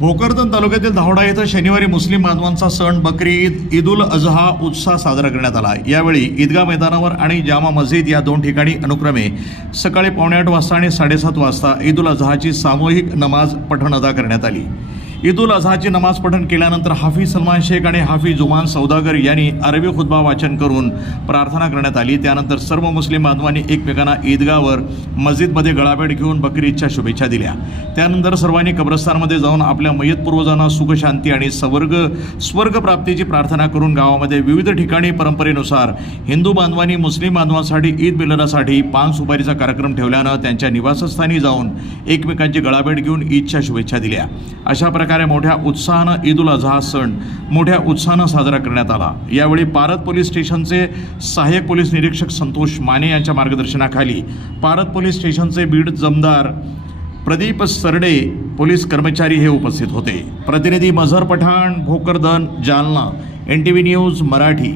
भोकरदन तालुक्यातील धावडा येथे शनिवारी मुस्लिम बांधवांचा सण बकरी ईद उल अजहा उत्साह साजरा करण्यात आला। यावेळी ईदगाह मैदानावर आणि जामा मस्जिद या दोन ठिकाणी अनुक्रमे सकाळी 8:15 वाजता आणि 7:30 वाजता ईद उल अजहाची सामूहिक नमाज पठण अदा करण्यात आली। ईद उल अजहाची नमाज पठण केल्यानंतर हाफिज सलमान शेख आणि हाफिज जुमान सौदागर यांनी अरबी खुतबा वाचन करून प्रार्थना करण्यात आली। त्यानंतर सर्व मुस्लिम बांधवांनी एकमेकांना ईदगाहवर मस्जिदमध्ये गळाभेट घेऊन बकरी ईदच्या शुभेच्छा दिल्या। त्यानंतर सर्वांनी कब्रस्तानमध्ये जाऊन आपल्या मयत पूर्वजांना सुख शांती आणि स्वर्ग प्राप्तीची प्रार्थना करून गावामध्ये विविध ठिकाणी परंपरेनुसार हिंदू बांधवांनी मुस्लिम बांधवांसाठी ईद मिलनासाठी पान सुपारीचा कार्यक्रम ठेवल्यानं त्यांच्या निवासस्थानी जाऊन एकमेकांची गळाभेट घेऊन ईदच्या शुभेच्छा दिल्या। अशा प्रकारे मोठ्या उत्साहानं ईद उल अजहा सण मोठ्या उत्साहानं साजरा करण्यात आला। यावेळी पारत पोलीस स्टेशनचे सहाय्यक पोलीस निरीक्षक संतोष माने यांच्या मार्गदर्शनाखाली पारत पोलीस स्टेशनचे बीड जमदार प्रदीप सरडे पोलीस कर्मचारी हे उपस्थित होते। प्रतिनिधी मझहर पठाण, भोकरदन, जालना, NTV न्यूज मराठी।